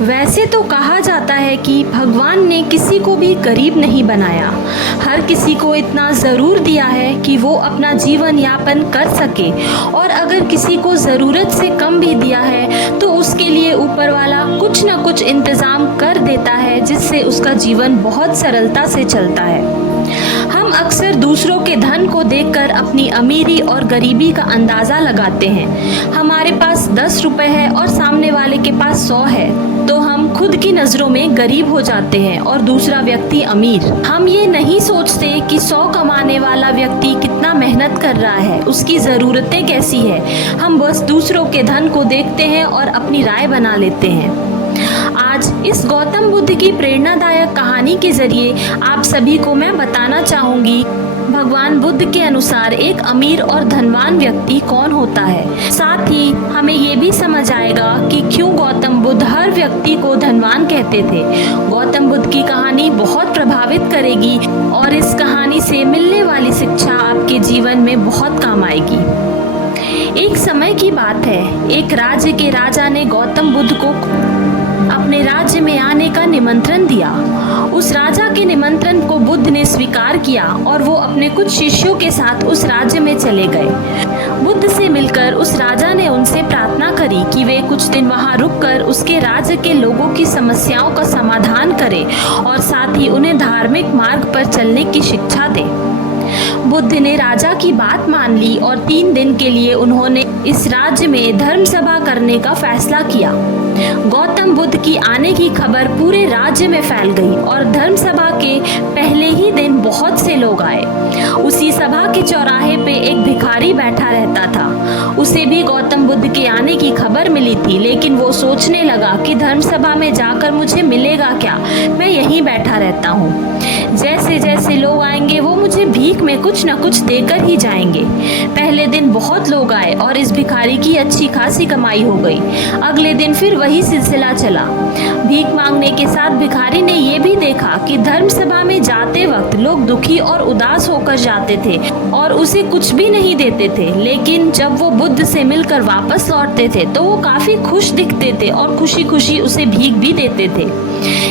वैसे तो कहा जाता है कि भगवान ने किसी को भी गरीब नहीं बनाया। हर किसी को इतना ज़रूर दिया है कि वो अपना जीवन यापन कर सके, और अगर किसी को ज़रूरत से कम भी दिया है तो उसके लिए ऊपर वाला कुछ न कुछ इंतज़ाम कर देता है, जिससे उसका जीवन बहुत सरलता से चलता है। हम अक्सर दूसरों के धन को देखकर अपनी अमीरी और गरीबी का अंदाज़ा लगाते हैं। हमारे पास 10 रुपए है और सामने वाले के पास 100 है, तो हम खुद की नज़रों में गरीब हो जाते हैं और दूसरा व्यक्ति अमीर। हम ये नहीं सोचते कि 100 कमाने वाला व्यक्ति कितना मेहनत कर रहा है, उसकी ज़रूरतें कैसी है। हम बस दूसरों के धन को देखते हैं और अपनी राय बना लेते हैं। आज इस गौतम बुद्ध की प्रेरणादायक कहानी के जरिए आप सभी को मैं बताना चाहूँगी भगवान बुद्ध के अनुसार एक अमीर और धनवान व्यक्ति कौन होता है। साथ ही हमें ये भी समझ आएगा कि क्यों गौतम बुद्ध हर व्यक्ति को धनवान कहते थे। गौतम बुद्ध की कहानी बहुत प्रभावित करेगी और इस कहानी से मिलने वाली शिक्षा आपके जीवन में बहुत काम आएगी। एक समय की बात है, एक राज्य के राजा ने गौतम बुद्ध को अपने राज्य में आने का निमंत्रण दिया। उस राजा के निमंत्रण को बुद्ध ने स्वीकार किया और वो अपने कुछ शिष्यों के साथ उस राज्य में चले गए। बुद्ध से मिलकर उस राजा ने उनसे प्रार्थना करी कि वे कुछ दिन वहां रुककर उसके राज्य के लोगों की समस्याओं का समाधान करें और साथ ही उन्हें धार्मिक मार्ग पर चलने की शिक्षा दें। बुद्ध ने राजा की बात मान ली और 3 दिन के लिए उन्होंने इस राज्य में धर्म सभा करने का फैसला किया। गौतम बुद्ध की आने की खबर पूरे राज्य में फैल गई और धर्म सभा के पहले ही दिन बहुत से लोग आए। उसी सभा के चौराहे पे एक भिखारी बैठा रहता था। उसे भी गौतम बुद्ध के आने की खबर मिली थी, लेकिन वो सोचने लगा कि धर्म सभा में जाकर मुझे मिलेगा क्या, मैं यहीं बैठा रहता हूँ। जैसे जैसे लोग आएंगे वो मुझे भीख में कुछ न कुछ देकर ही जाएंगे। पहले दिन बहुत लोग आए और इस भिखारी की अच्छी खासी कमाई हो गई। अगले दिन फिर वही सिलसिला चला। भीख मांगने के साथ भिखारी ने ये भी देखा कि धर्म सभा में जाते वक्त लोग दुखी और उदास होकर जाते थे और उसे कुछ भी नहीं देते थे, लेकिन जब वो बुद्ध से मिलकर वापस लौटते थे तो वो काफी खुश दिखते थे और खुशी खुशी उसे भीख भी देते थे।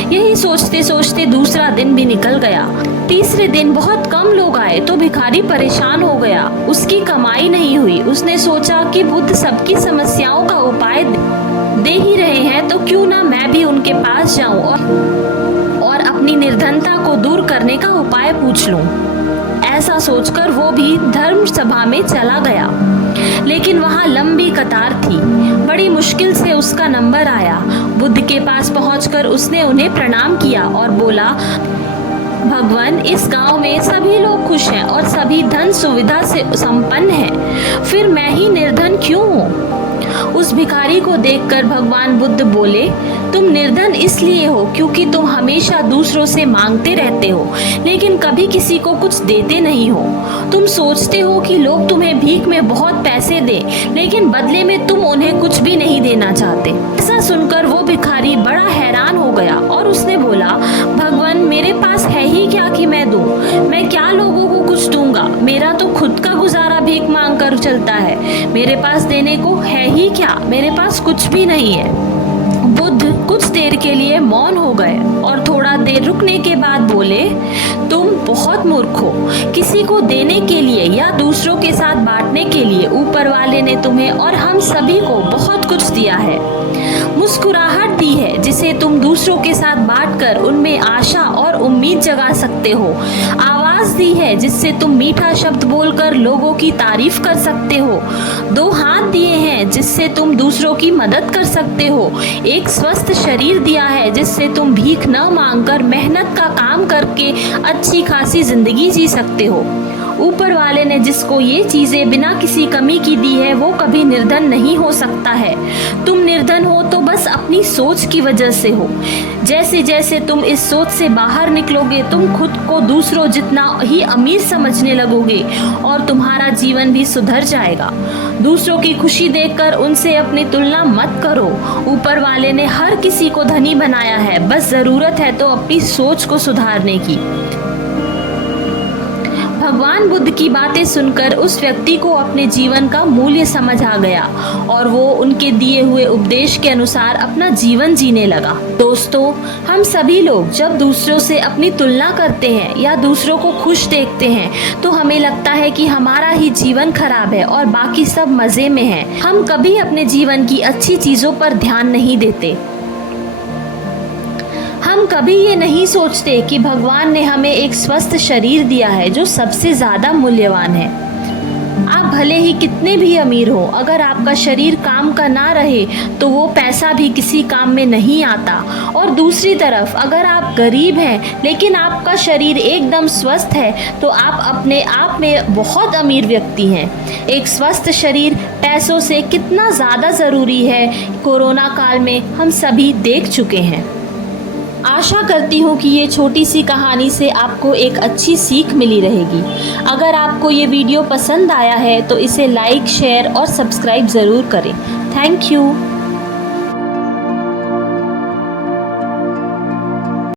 यही सोचते सोचते दूसरा दिन भी निकल गया। तीसरे दिन बहुत कम लोग आए तो भिखारी परेशान हो गया। उसकी कमाई नहीं हुई। उसने सोचा कि बुद्ध सबकी समस्याओं का उपाय दे ही रहे हैं, तो क्यों ना मैं भी उनके पास जाऊं और अपनी निर्धनता को दूर करने का उपाय पूछ लूं। ऐसा सोचकर वो भी धर्म सभा में चला गया, लेकिन वहाँ लंबी कतार थी। बड़ी मुश्किल से उसका नंबर आया। बुद्ध के पास पहुंचकर उसने उन्हें प्रणाम किया और बोला, भगवान, इस गांव में सभी लोग खुश हैं और सभी धन सुविधा से संपन्न हैं, फिर मैं ही निर्धन क्यों हूँ? उस भिखारी को देखकर भगवान बुद्ध बोले, तुम निर्धन इसलिए हो क्योंकि तुम हमेशा दूसरों से मांगते रहते हो, लेकिन कभी किसी को कुछ देते नहीं हो। तुम सोचते हो कि लोग तुम्हें भीख में बहुत पैसे दें, लेकिन बदले में तुम उन्हें कुछ भी नहीं देना चाहते। ऐसा सुनकर वो भिखारी बड़ा हैरान हो गया और उसने बोला, भगवान, मेरे पास है ही क्या कि मैं दूं? मैं क्या लोगों को कुछ दूंगा? मेरा तो खुद का गुजारा भीख मांग कर चलता है। मेरे पास देने को है ही क्या? मेरे पास कुछ भी नहीं है। बुद्ध कुछ देर के लिए मौन हो गए और थोड़ा देर रुकने के बाद बोले, तुम बहुत मूर्ख हो। किसी को देने के लिए या दूसरों के साथ बांटने के लिए ऊपर वाले ने तुम्हें और हम सभी को बहुत कुछ दिया है। मुस्कुराहट दी है जिसे तुम दूसरों के साथ बांटकर उनमें आशा और उम्मीद जगा सकते हो। आवाज दी है जिससे तुम मीठा शब्द बोलकर लोगों की तारीफ कर सकते हो। 2 हाथ दिए हैं जिससे तुम दूसरों की मदद कर सकते हो। एक स्वस्थ शरीर दिया है जिससे तुम भीख न मांगकर मेहनत का काम करके अच्छी खासी जिंदगी जी सकते हो। ऊपर वाले ने जिसको ये चीजें बिना किसी कमी की दी है वो कभी निर्धन नहीं हो सकता है। तुम निर्धन हो तो बस अपनी सोच की वजह से हो। जैसे जैसे तुम इस सोच से बाहर निकलोगे तुम खुद को दूसरों जितना ही अमीर समझने लगोगे और तुम्हारा जीवन भी सुधर जाएगा। दूसरों की खुशी देखकर उनसे अपनी तुलना मत करो। ऊपर वाले ने हर किसी को धनी बनाया है, बस जरूरत है तो अपनी सोच को सुधारने की। भगवान बुद्ध की बातें सुनकर उस व्यक्ति को अपने जीवन का मूल्य समझ आ गया और वो उनके दिए हुए उपदेश के अनुसार अपना जीवन जीने लगा। दोस्तों, हम सभी लोग जब दूसरों से अपनी तुलना करते हैं या दूसरों को खुश देखते हैं तो हमें लगता है कि हमारा ही जीवन खराब है और बाकी सब मजे में है। हम कभी अपने जीवन की अच्छी चीजों पर ध्यान नहीं देते। हम कभी ये नहीं सोचते कि भगवान ने हमें एक स्वस्थ शरीर दिया है जो सबसे ज़्यादा मूल्यवान है। आप भले ही कितने भी अमीर हो, अगर आपका शरीर काम का ना रहे तो वो पैसा भी किसी काम में नहीं आता। और दूसरी तरफ अगर आप गरीब हैं लेकिन आपका शरीर एकदम स्वस्थ है तो आप अपने आप में बहुत अमीर व्यक्ति हैं। एक स्वस्थ शरीर पैसों से कितना ज़्यादा ज़रूरी है, कोरोना काल में हम सभी देख चुके हैं। आशा करती हूँ कि ये छोटी सी कहानी से आपको एक अच्छी सीख मिली रहेगी। अगर आपको ये वीडियो पसंद आया है तो इसे लाइक, शेयर और सब्सक्राइब ज़रूर करें। Thank you.